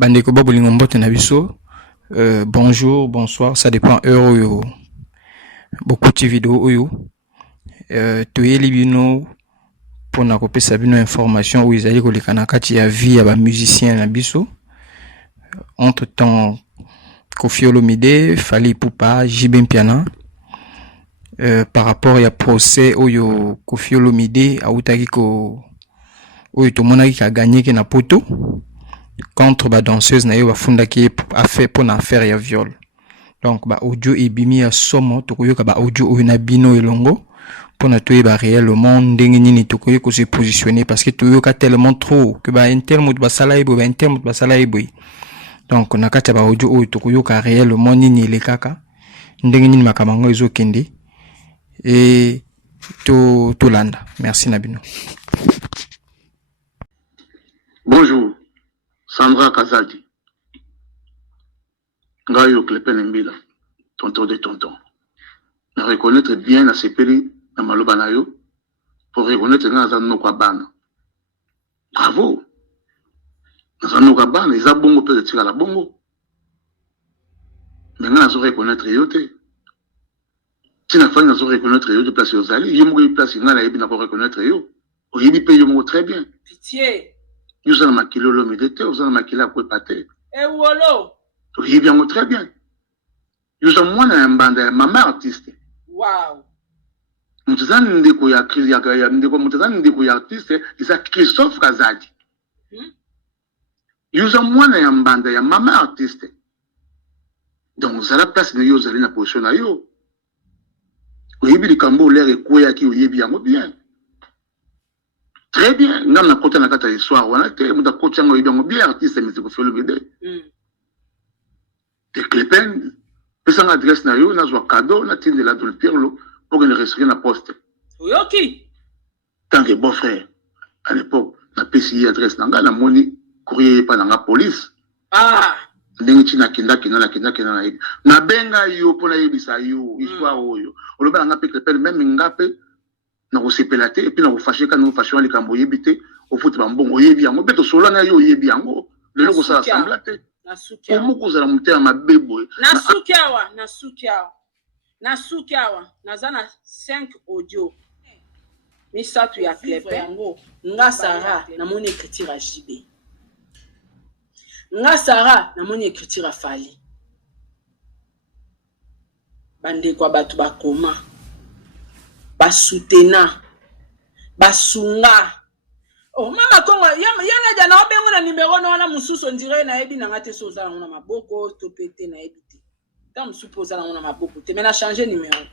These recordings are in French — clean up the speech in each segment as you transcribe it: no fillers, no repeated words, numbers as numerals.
Bandeko bolingo mbote na biso. Bonjour, bonsoir, ça dépend heure oyo. Beaucoup de vidéos oyo. Toyeli bino pour na kopesa bino information où izali koleka na kati ya vie ya ba musicien na biso. Entre temps Koffi Olomide, Fally Ipupa, JB Mpiana. Par rapport ya procès oyo Koffi Olomide autaki ko oyo tomonaki ka gagné ke na poto contre ba danseuse na yo bafunda ki a fait pour na affaire ya viol. Donc ba audio ebimi ya somo tokoyoka ba audio oyo na bino elongo pour na toyeba réellement ndenge nini tokoyoko se positionner parce que toyoka tellement trop que ba intel mot ba sala ebo ba intel mot ba sala ebo. Donc na kati ba audio oyo tokoyoka réellement nini elekaka ndenge nini makamango ezokende et to landa. Merci Nabino. Bonjour, Sandra Kazadi. Ngayo Klepen Mbila, tonton de tonton. Na reconnaître bien na sepeli na maloba na yo pour reconnaître nga za nokwa bana. Bravo. Za nokwa bana eza bongo pe tira la bongo. Mais nga zo reconnaître yo te. Si na fa nga zo reconnaître yo de place yo zali, yo mo place nga na yebi na ko reconnaître yo. O yebi pe yo mo très bien. Pitié. Yo za na makilo lo medete, yo za na makila ko pate. Eh wolo. O yebi yango très bien. Yo za mwana ya mbanda ya mama artiste. Wow. Mutazani ndeko ya krizi ya ndeko mutazani ndeko ya artiste isa Christophe Kazadi. Yo za mwana ya mbanda ya mama artiste. Donc za la place na yo za na position na yo. O yebi likambo l'air ekoya ki o yebi yango bien. Très bien, ngam na kota na kata histoire wana te muta kota ngo yango bien artiste mais Koffi Olomide. Te Klepen pesa nga adresse na yo na zo cadeau na tinde la dol Pirlo pour que restaurant na poste. Oyoki. Tant que beau frère à l'époque na PCI adresse na nga na moni courrier pa na police. Ah. Ndenge tina kinda na yebi. Na benga yo pona yebisa yo histoire oyo. Oloba nga pe Klepen même ngape na kosepela te et puis na kofashe ka na kofashe wa likambo yebite au foot bambongo yebi yango beto solo na yo yebi yango lelo ko sala sembla te nasukia omo ko zala mutema mabebo nasukiawa nazana 5 audio misatu ya Klepen yango nga Sarah na moni écriture JB nga Sarah na moni écriture Fally bande kwa batu bakoma basutena basunga oh mama kongo yana jana obengo na numéro na wana mususu ndire na yebi na ngate soza na maboko to pete na yebi te ta musupoza na maboko te mais na changer numéro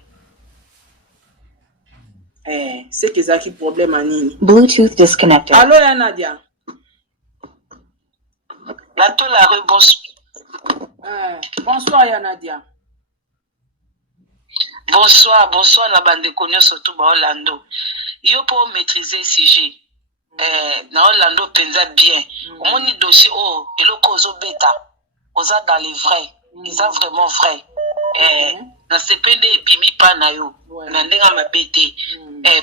c'est que ça qui problème anini Bluetooth disconnected. Allô ya Nadia la to la rue bonsoir bonsoir ya Nadia. Bonsoir na bande konyo surtout ba Orlando. Yo pour maîtriser sujet. Na Orlando penza bien. Omoni dossier eloko ozo beta. Oza dans les vrais. Ils sont vraiment vrai. Na sepende ebimi pa na yo. Na ndenga mabete.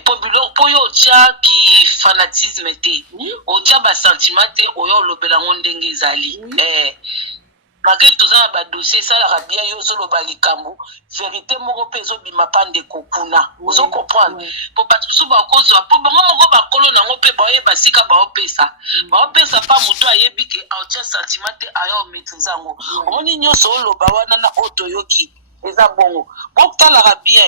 Po yo tia ki fanatisme te. O tia ba sentiment te oyo lobela ngondenge ezali. Malgré tout ça, ba dossier ça la rabia yo solo balikambo vérité moko pezo bima pande kokuna vous comprendre pour pas tout ba cause pour bango moko ba kolo na ngo pe ba ye basika ba opesa pa muto ayebi ke autre sentiment te ayo maîtriser ngo omoni nyoso lo ba wana na auto yoki eza bongo bokta la rabia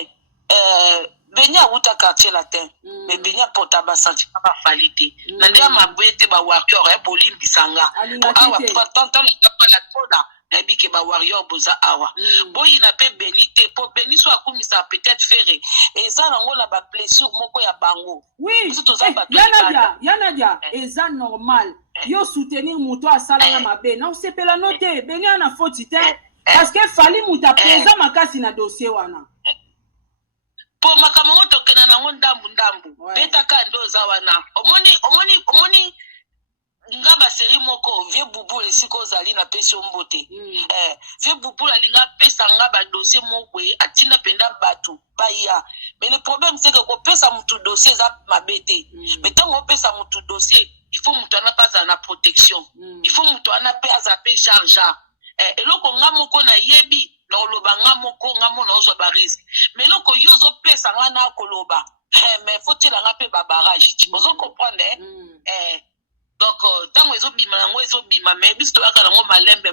Benya uta quartier latin mais benya porta ba sentiment ba falite na ndia mabwete ba warrior bolim bisanga awa pa tanta la koda ebi ke ba warrior boza awa boyi na pe benite po beni so akumisa peut-être faire eza nango na ba blessure moko ya bango oui Yanadia eza normal yo soutenir muto asala na mabe na usepela note benya na faute te parce que Fally muta présent makasi na dossier wana po makamango tokena nango ndambu beta ka ndo za wana omoni ngaba seri moko vieux boubou esiko zali na pesi mbote vieux boubou alinga pesa ngaba dossier moko atinda penda batu baya mais le problème c'est que ko pesa mutu dossier za mabete mais tant on pesa mutu dossier il faut mutu wana pas na protection il faut mutu wana pe azape charge eloko nga moko na yebi na oloba nga moko nga mona ozwa ba risque mais eloko yo zopesa nga na koloba mais faut tila nga pe ba barrage ozo comprendre donc tango ezobima nango ezobima mais biso toyaka nango malembe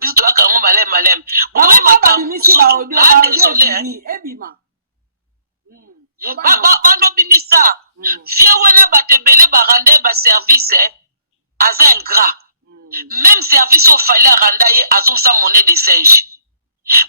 biso toyaka nango malembe bandobimisa vie wana bato ebele baranda ye baservice aza ingrat même service oyo fali aranda ye azosa monnaie de singe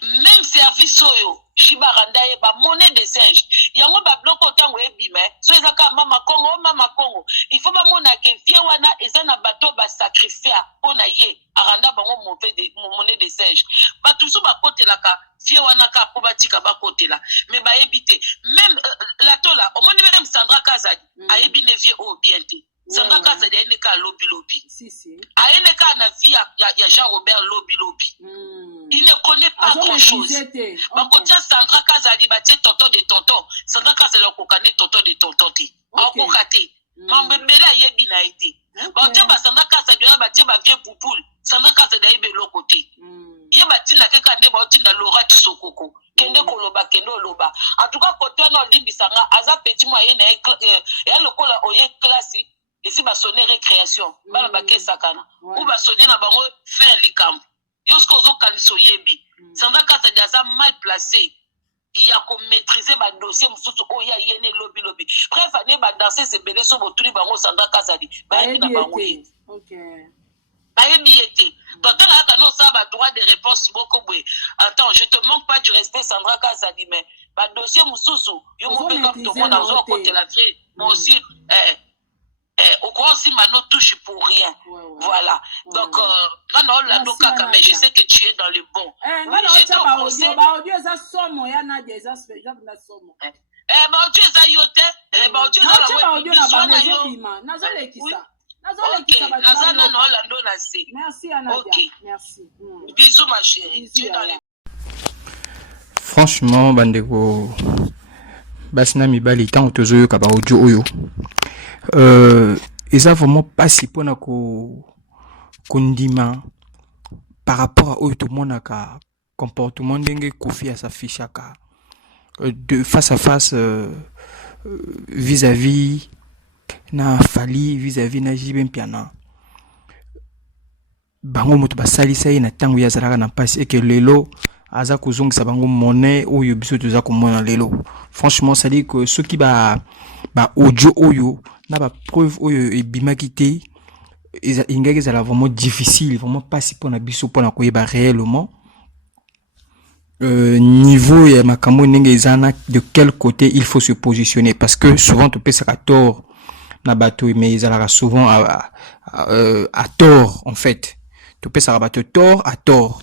même service oyo jiba aranda ye bamonnaie de singe yango babiloko ntango ebima so eza kaka mama kongo il faut bamona ke vie wana eza na bato basacrifia mpo na ye aranda bango monnaie de singe bato mosusu bakotelaka vie wana kaka mpo batika bakotela mais bayebi te même latola omoni même Sandra Kazadi ayebi ne vie oyo bien te Sandra Kazadi ayene ka lobi ayene ka na vie ya Jean-Robert lobi il ne connaît pas grand chose bakotia Sandra Kazadi batie tonton de tonton Sandra Kazadi okokane tonton de tonton te akoka te mambo ebele ayebi na ye te baotia Sandra Kazadi wana batie bavie bouboule Sandra Kazadi ayebi eloko te ye batinda keka nde baotinda Laura Kisokoko kende koloba kende oloba en tout cas kote wana olimbisanga aza petit moyen na ya lokola oye classe esi basone récréation bana bakesakana ou basone na bango faire likambo yosko ozokanisa oyebi Sandra Kazadi aza mal placé ya komaîtriser badossier mosusu oyo ayene lobi bref ane badanse ebele so botuli bango Sandra Kazadi bayebi na bango ye bayebi ye te donc tala kaka nosala badroit de réponse moko boye attends je te manque pas du respect Sandra Kazadi mais badossier mosusu yo mope comme tomona ozokotela te moi aussi au courant si Mano touche pour rien. Voilà. Donc, Orlando Kaka, mais je sais que tu es dans le bon. Oui, j'étais au procès. Dieu est somme, il y en a des aspects, il y a de la somme. Dieu est ayote. Dieu est la merci, Anadia. Merci. Bisous, ma chérie. Tu es dans le franchement, bandeko, basina mibali, tant que tu as audio oyo. Eza vraiment pas si pour na kondima par rapport à tout le monde ka comportement ndenge Kofi à sa fiche ka de face à face vis-à-vis na Fali vis-à-vis na Jibem Piana bango moto basalisa ye na tango ya zalaka na passe et que lelo aza kuzongisa bango monnaie oyo biso toza komona lelo franchement ça dit que ceux qui ba audio oyo na ba preuve oyo ebimaki te ingaki ezala vraiment difficile vraiment pas si pour na biso pour na koyeba réellement niveau ya makambo ndenge ezana de quel côté il faut se positionner parce que souvent tu peux se tort na bato mais ezala souvent à tort en fait tu peux se rabattre tort à tort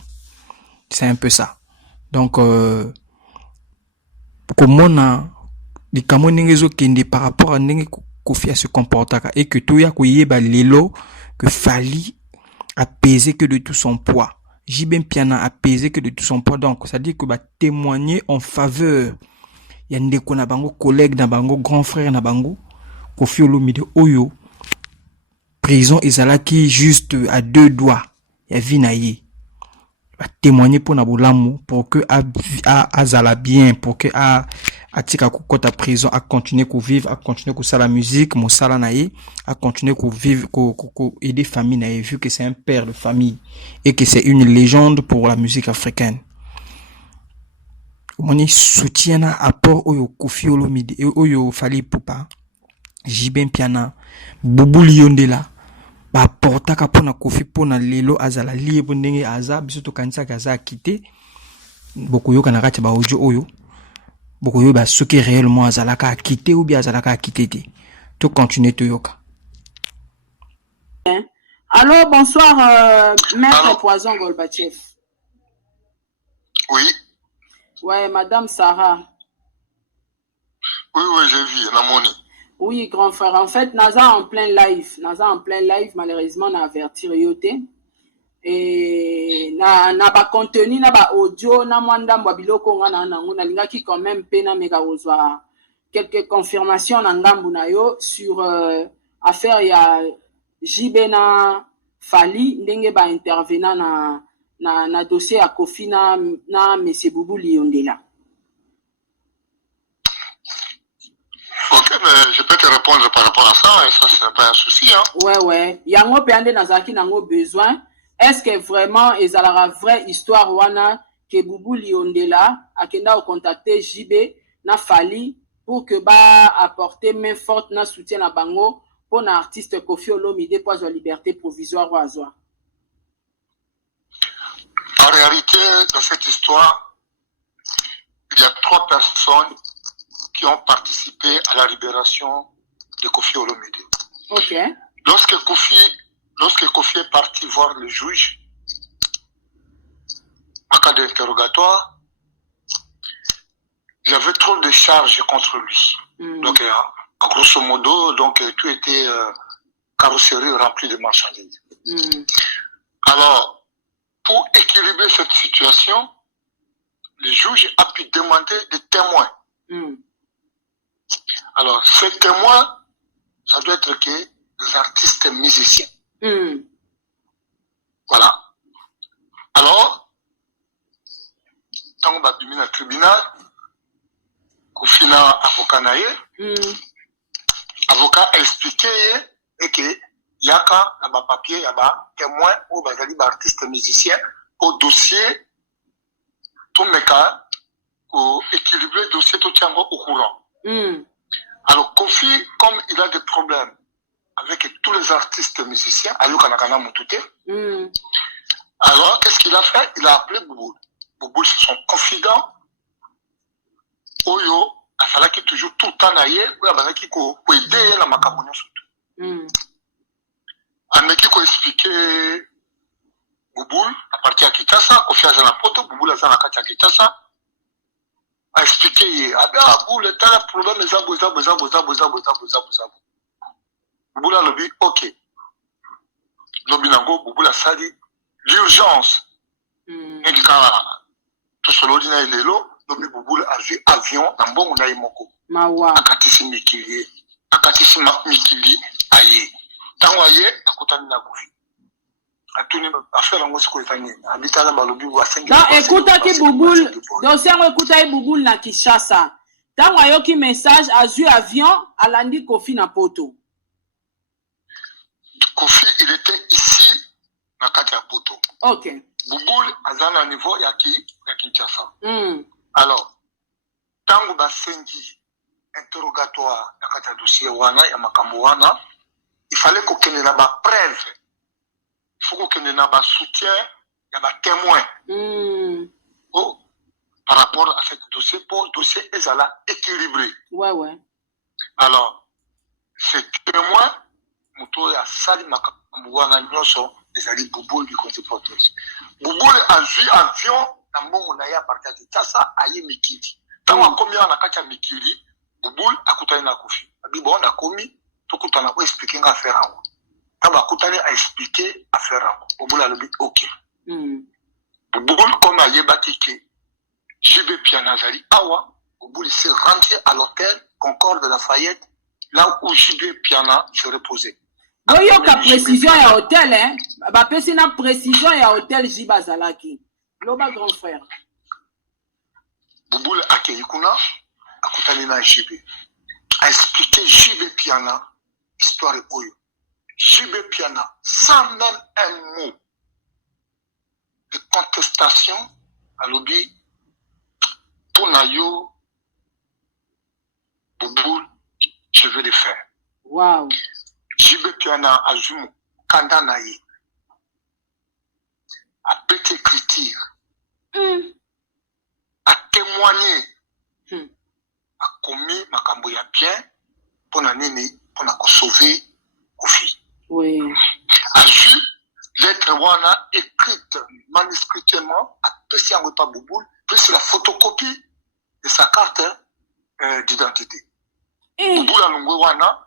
c'est un peu ça donc comment na likambo ndenge ezokende par rapport à ndenge Kofi se comportaka et que tout ya koyeba lelo que Fali a pesé que de tout son poids. Jibem Piana a pesé que de tout son poids. Donc, ça dit que va témoigner en faveur. Yande ko na bango collègue na bango grand frère na bango Kofi Olomide Oyo. Prison ezalaki juste à 2 doigts. Ya vinaye. Va témoigner pour na bolamu pour que azala bien pour que atika kokota prison a continuer ko vivre a continuer ko sala musique mo sala naye a continuer ko vivre ko aider famille naye vu que c'est un père de famille et que c'est une légende pour la musique africaine moni soutien na apport oyo Kofi Olomide oyo Fali Ipupa Jibem Piana Bubuli Yondela ba portaka pona Kofi pona lelo azala lié ndenge aza biso to kanisa kaza quitter bokoyo kana kati ba audio oyo bokoyo ba soki réellement azalaka quitter ou bien azalaka quitter te to continuer to yoka. Alors bonsoir maître Poison Golbatchev. Oui. Ouais, madame Sarah. Oui, j'ai vu, la monnaie. Oui, grand frère. En fait, Naza en plein live, malheureusement, n'a averti Ryoté. Et na ba contenu, na ba audio, na mwanda mwabiloko nga na nguna linga qui quand même pena mega ozwa quelques confirmations na ngambu na yo sur affaire ya JB na Fali ndenge ba intervenant na dossier ya Kofi na monsieur Boubou Liondela. Ok, mais je peux te répondre par rapport à ça, et ça, c'est pas un souci. Hein. Ouais. Yango peande nazaki nango besoin. Est-ce que vraiment, ils ont la vraie histoire wana que Boubou Liondela a kenda contacter JB na Fali pour que ba apporter main forte na soutien na bango pour un artiste Kofi Olomide pour la liberté provisoire ou azwa. En réalité, dans cette histoire, il y a 3 personnes qui ont participé à la libération de Kofi Olomide. Ok. Lorsque Kofi est parti voir le juge, en cas d'interrogatoire, il y avait trop de charges contre lui. Donc, en grosso modo, donc, tout était carrosserie remplie de marchandises. Alors, pour équilibrer cette situation, le juge a pu demander des témoins. Alors, ces témoins, ça doit être que des artistes musiciens. Voilà. Alors, quand on va dans le tribunal, Kofi na avocat naye, avocat a expliqué que yaka na ba papier ya ba témoin ou ba zali ba artiste musicien au dossier tout meka pour équilibrer le dossier tout tiango au courant. Alors Kofi, comme il a des problèmes avec tous les artistes musiciens, alors qu'est-ce qu'il a fait? Il a appelé Boubou. Boubou, c'est son confident. Oyo, il fallait qu'il toujours tout le temps naïe, il fallait qu'il aider la macamonia surtout. Il a expliqué Boubou, à partir de Kitasa, Kofi a la poto, Boubou a la Kitasa. A expliqué, Boubou, le temps de problème, les Boubou a dit, ok. Lobi nango, Boubou a sali, l'urgence. Tout ce lodi na ilelo, Lobi Boubou a vu avion, nambo na imoko. Mawa. Akatisi mikili, aye. Tango aye, akutani na Kofi. Atuni, affaire nango siko etani. Abitala balobi wa sengi. Donc, écoute ki Boubou, donc si on écoute Boubou na Kinshasa. Tango ayoki message, a vu avion, alandi Kofi na poto. Kofi, il était ici, dans Katia Poto. Ok. Bouboul, à un niveau, il y a Kinshasa. Alors, tango basengi, interrogatoire, dans Katia dossier wana, ya makambo wana, il fallait qu'on ait la preuve. Il faut qu'on ait la soutien, il y a des témoins. Oh, par rapport à ce dossier, pour le dossier, ils sont équilibré. Ouais. Alors, ces témoins, Muto ya sali makambuana nyoso ezali Boubou du côté protège. Boubou a vu avion na mbongo na ya partir de Kinshasa aye Mikili. Tango akomi na kati ya Mikili, Boubou akutani na Kofi. Abi bon akomi tokutana ko expliquer nga faire ango. Tango akutani a expliquer affaire ango. Boubou a dit OK. Boubou comme aye batike. JB Piana zali awa, Boubou s'est rentré à l'hôtel Concorde de Lafayette là où JB Piana se reposait. Boyoka précision ya hôtel, hein? Ba pesi na précision ya hôtel Jiba Zalaki. Loba grand frère. Boubou Akeyikuna, akutani na JB. A expliqué JB Piana, histoire et oyo. JB Piana, sans même un mot de contestation, à l'obi, pour Nayo, Boubou, je vais le faire. Wow. JB Piana Azumu, Kanda Naye, a pété écriture, a témoigné, a commis makambo ya bien pour la nini, pour la sauver Kofi. Oui. A vu lettre wana écrite manuscritement, a pété en repas Bouboul, plus la photocopie de sa carte d'identité. Bouboul a longo wana.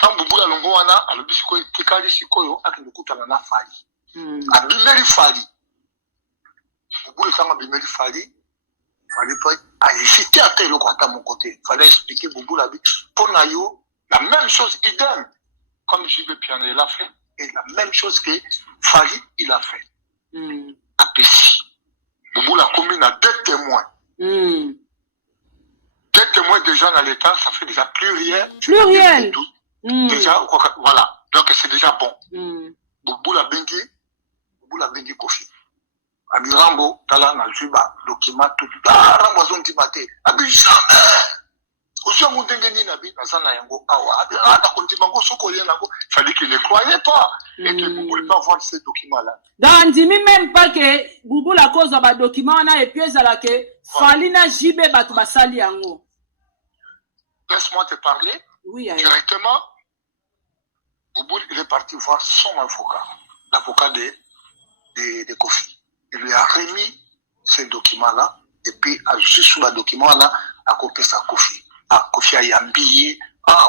Quand Boubou a longo wana, alobi sikoyo tikali sikoyo akende kutana na Fali. Abimeli Fali. Boubou le abimeli Fali. Fali pas a hésité à tel côté mon côté. Fallait expliquer Boubou la vie. Pour Nayo, la même chose idem. comme JB Piano il a fait, et la même chose que Fali il a fait. À Pessi. Boubou la commune a 2 témoins. 2 témoins déjà dans l'État, ça fait déjà pluriel. Pluriel. Déjà, voilà. Donc c'est déjà bon. Boubou la bengi Kofi. Abi Rambo, tala na juba, document tout. Rambo zon timate. Abi jamais. Aussi on ndenge na bi na sana yango awa. Abi na kontimango soko yenango. Fallait qu'il ne croyait pas et que Boubou ne pas voir ces documents là. Donc ndimi même pas que Boubou la cause ba document na et puis ezala que Fali na JB batu basali yango. Laisse-moi te parler. Oui, directement. Boubou il est parti voir son avocat, l'avocat de Kofi. Il lui a remis ces documents-là, et puis, juste sous le document-là, à côté de sa Kofi. Ah, Kofi a yambi,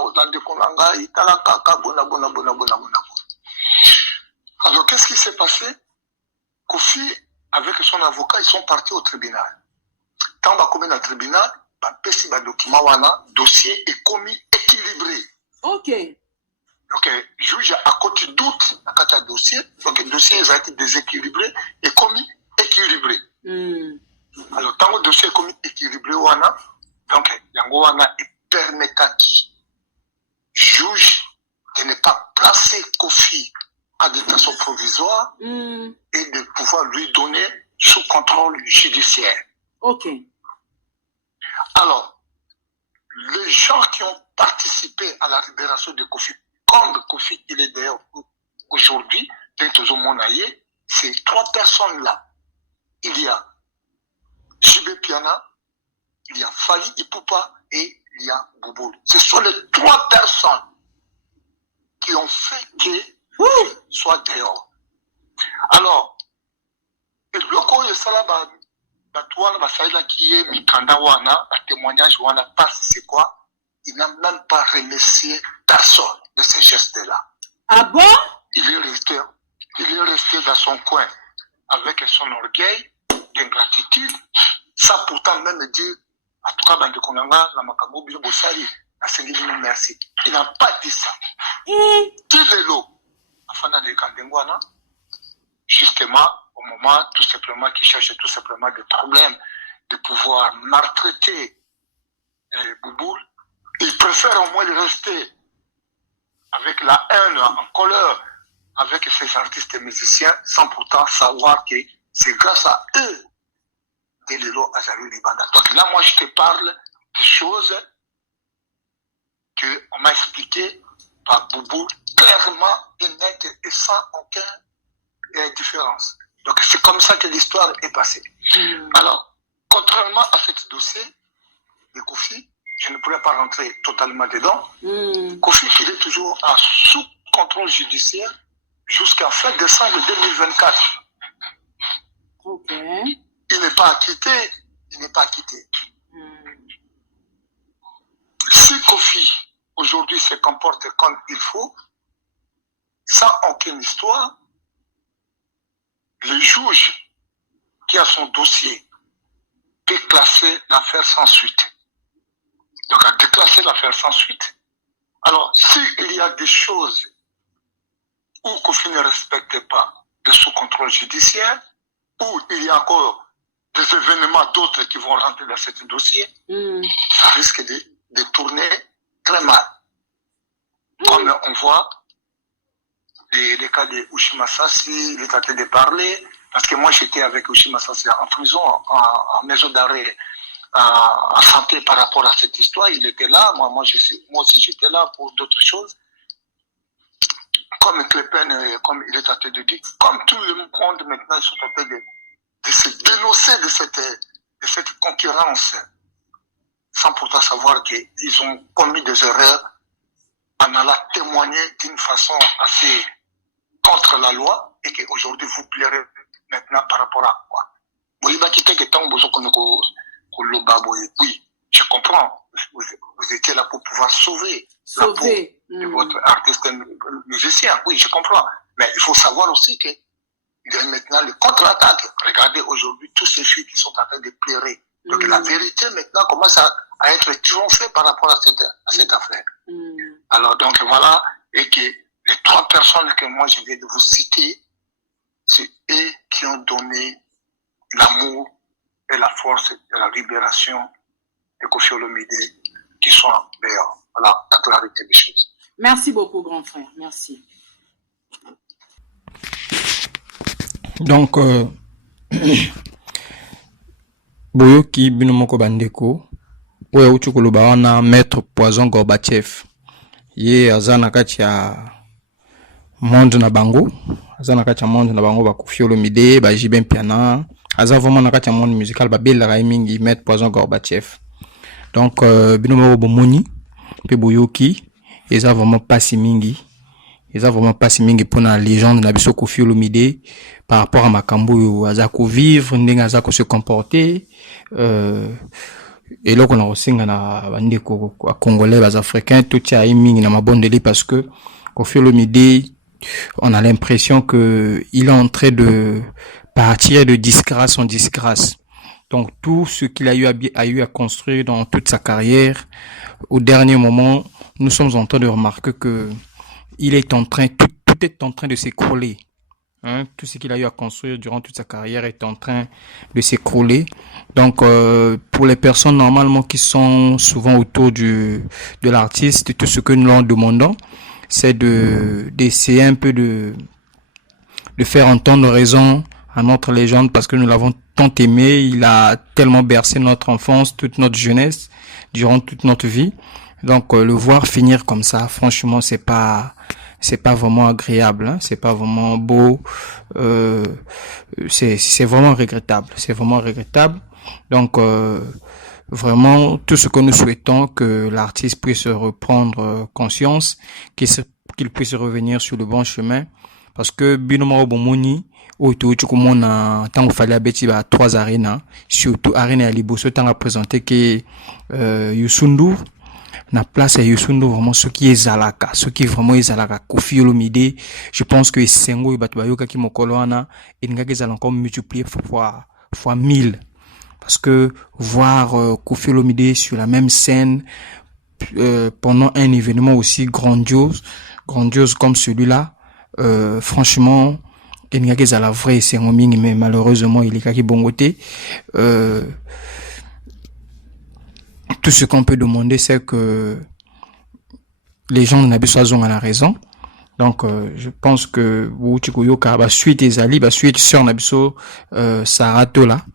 au temps de Konanga, il a la caca, bona. Alors, qu'est-ce qui s'est passé? Kofi, avec son avocat, ils sont partis au tribunal. Quand on va commettre le tribunal, le document, dossier est commis équilibré. Ok. Donc, le juge a côté doute dans le dossier. Donc, le dossier a été déséquilibré et commis équilibré. Alors, tant que le dossier est commis équilibré, donc, il permet à qui juge de ne pas placer Kofi en détention provisoire et de pouvoir lui donner sous contrôle judiciaire. Ok. Alors, les gens qui ont participé à la libération de Kofi, comme Kofi il est d'ailleurs aujourd'hui, ces 3 personnes-là, il y a JB Piana, il y a Fali Ipupa et il y a Boubou. Ce sont les 3 personnes qui ont fait que soit dehors. Alors, le loco de Salaba, qui est Mikanda Wana, un témoignage Wana, parce que c'est quoi? Il n'a même pas remercié personne de ces gestes-là. Ah bon? Il est resté dans son coin avec son orgueil d'ingratitude, sans pourtant même dire, en tout cas, la Makambo Bilo Bossari, merci. Il n'a pas dit ça. Tout le lot, afin de Kandengwana, justement, au moment, tout simplement, qu'il cherche tout simplement des problèmes de pouvoir maltraiter Boubou, il préfère au moins rester avec la haine en colère avec ces artistes et musiciens sans pourtant savoir que c'est grâce à eux que Lelo a salué les bandes. Donc là, moi, je te parle des choses qu'on m'a expliquées par Boubou clairement et net et sans aucune différence. Donc c'est comme ça que l'histoire est passée. Alors, contrairement à ce dossier de Kofi, je ne pourrais pas rentrer totalement dedans. Kofi, il est toujours sous contrôle judiciaire jusqu'à fin décembre 2024. Ok. Il n'est pas acquitté. Si Kofi, aujourd'hui, se comporte comme il faut, sans aucune histoire, le juge qui a son dossier peut classer l'affaire sans suite. Donc, à déclasser l'affaire sans suite. Alors, s'il y a des choses où Kofi ne respecte pas de sous contrôle judiciaire, où il y a encore des événements d'autres qui vont rentrer dans ce dossier, ça risque de tourner très mal. Comme on voit les cas de Ushima Sassi, il est en train de parler, parce que moi j'étais avec Ushima Sassi en prison, en maison d'arrêt, en santé par rapport à cette histoire. Il était là, moi aussi j'étais là pour d'autres choses. Comme Clépin, comme il est en train de dire, comme tout le monde maintenant, ils sont en train de se dénoncer de cette concurrence, sans pourtant savoir qu'ils ont commis des erreurs en allant témoigner d'une façon assez contre la loi et qu'aujourd'hui vous plairez maintenant par rapport à quoi. Oui, je comprends. Vous étiez là pour pouvoir sauver la peau de votre artiste musicien. Oui, je comprends. Mais il faut savoir aussi que il y a maintenant le contre-attaque. Regardez aujourd'hui tous ces filles qui sont en train de pleurer. Donc la vérité maintenant commence à être triomphée par rapport à cette affaire. Alors donc voilà, et que Les 3 personnes que moi je viens de vous citer, c'est eux qui ont donné l'amour et la force de la libération de Koffi Olomide qui sont meilleurs. Voilà la clarité des choses. Merci beaucoup, grand frère. Merci. Donc, boyoki bino moko bandeko oyo uti koloba wana maître Poison Gorbatchev ye aza na kati ya monde na bango ba Koffi Olomide ba Jibe Mpiana aza vraiment na kati ya monde musical ba belaka mingi maître Poison Gorbatchev. Donc bino moko bomoni pe boyoki eza vraiment pasi mingi pour la légende na biso Koffi Olomide par rapport à makambo yo aza ko vivre ndenge aza ko se comporter et là qu'on a resinga na bandeko congolais bas africains tout ya mingi na mabondeli parce que Koffi Olomide on a l'impression que il est en train de partir de disgrâce en disgrâce. Donc tout ce qu'il a eu à construire dans toute sa carrière, au dernier moment, nous sommes en train de remarquer que il est en train, tout est en train de s'écrouler. Hein? Tout ce qu'il a eu à construire durant toute sa carrière est en train de s'écrouler. Donc, pour les personnes normalement qui sont souvent autour de l'artiste, tout ce que nous leur demandons, c'est d'essayer un peu de faire entendre raison à notre légende parce que nous l'avons tant aimé. Il a tellement bercé notre enfance, toute notre jeunesse, durant toute notre vie. Donc, le voir finir comme ça, franchement, c'est pas vraiment agréable, hein? C'est pas vraiment beau, c'est vraiment regrettable, Donc, vraiment, tout ce que nous souhaitons, que l'artiste puisse reprendre conscience, qu'il puisse revenir sur le bon chemin, parce que Binoma Obomoni, tant fallait abeti 3 arénas, surtout arena à Liboso, tant à présenter que Youssou N'Dour na place à Youssou N'Dour, vraiment ce qui est Zalaka, Koffi Olomide, je pense que Sengo et Batubayoka qui mokolo wana et ngaki zal encore multiplier fois 1000 parce que voir Koffi Olomide sur la même scène pendant un événement aussi grandiose comme celui-là, franchement ngaki zal vrai Sengo mingi, mais malheureusement il est kaki bongoté. Tout ce qu'on peut demander, c'est que les gens n'ont pas la raison. Donc, je pense que suite des ali, suite sur Nabiso, Sarah Tola,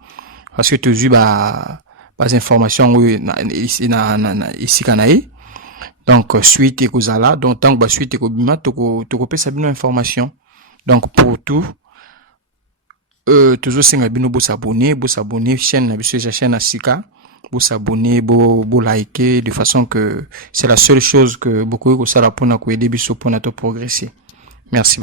parce que tu as pas information ici kanae. Donc, suite et kozala, donc tant que suite et kobima, tu peux savoir information. Donc, pour tout, toujours c'est ngabino s'abonner, chaîne Nabiso, chaîne Asika. Vous s'abonner, vous liker, de façon que c'est la seule chose que beaucoup de ça pour aider biso pour progresser. Merci.